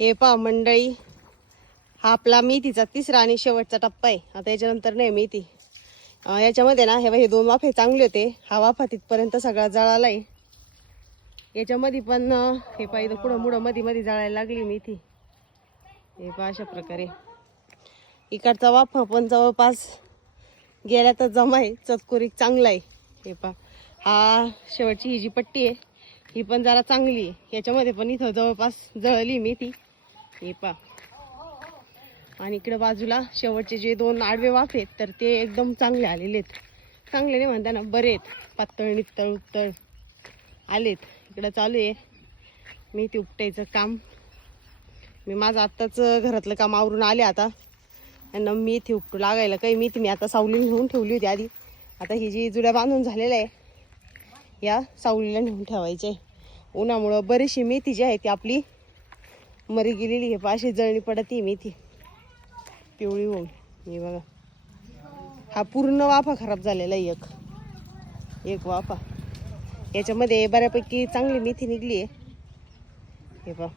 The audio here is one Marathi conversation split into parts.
हे पहा मंडळी, हा आपला मेथीचा तिसरा आणि शेवटचा टप्पा आहे. आता याच्यानंतर नाही मेथी. याच्यामध्ये ना हे दोन वाफे चांगले होते. हा वाफा तिथपर्यंत सगळा जळाला आहे. याच्यामध्ये पण हे पहा इथं पुढं मुडं मध्ये मध्ये जळायला लागली मेथी. हे पहा अशा प्रकारे इकडचा वाफा पण जवळपास गेल्या तर जमा आहे. चतकुरी चांगला आहे. हे पहा हा शेवटची ही जी पट्टी आहे ही पण जरा चांगली आहे. याच्यामध्ये पण इथं जवळपास जळली मेथी. हे पहा आणि इकडे बाजूला शेवटचे जे दोन आडवे वाफ आहेत तर ते एकदम चांगले आलेले आहेत. चांगले नाही म्हणता ना, बरे आहेत. पातळ नितळ उत्तळ आलेत. इकडं चालू आहे मेथी उपटायचं काम. मी माझं आत्ताच घरातलं काम आवरून आले. आता यांना मेथी उपटू लागायला. काही मेथी मी आता सावलीला नेऊन ठेवली होती आधी. आता ही जी जुड्या बांधून झालेल्या आहे या सावलीला नेऊन ठेवायचे. उन्हामुळं बरीचशी मेथी जी आहे ती आपली मरी गेलेली आहे. अशी जळणी पडत ही मेथी पिवळी होऊन. हे बघा हा पूर्ण वाफा खराब झालेला आहे. एक वाफा याच्यामध्ये बऱ्यापैकी चांगली मेथी निघली आहे. हे पहा.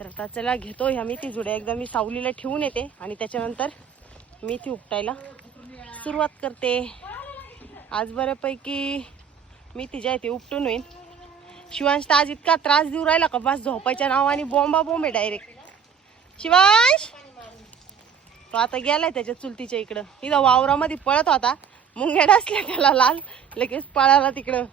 तर आता चला घेतो ह्या मेथी जुड्या एकदा मी सावलीला ठेवून येते आणि त्याच्यानंतर मेथी उपटायला सुरुवात करते. आज बऱ्यापैकी मेथी जी आहे ती उपटून होईल. शिवांश तर आज इतका त्रास देऊ राहिला का बस झोपायच्या नावाने बॉम्बा बॉम्ब आहे डायरेक्ट. शिवांश तो आता गेलाय त्याच्या चुलतीच्या इकडं. इथं वावरामध्ये पळत होता. मुंग्या डासल्या त्याला लाल लगेच पळाला तिकडं.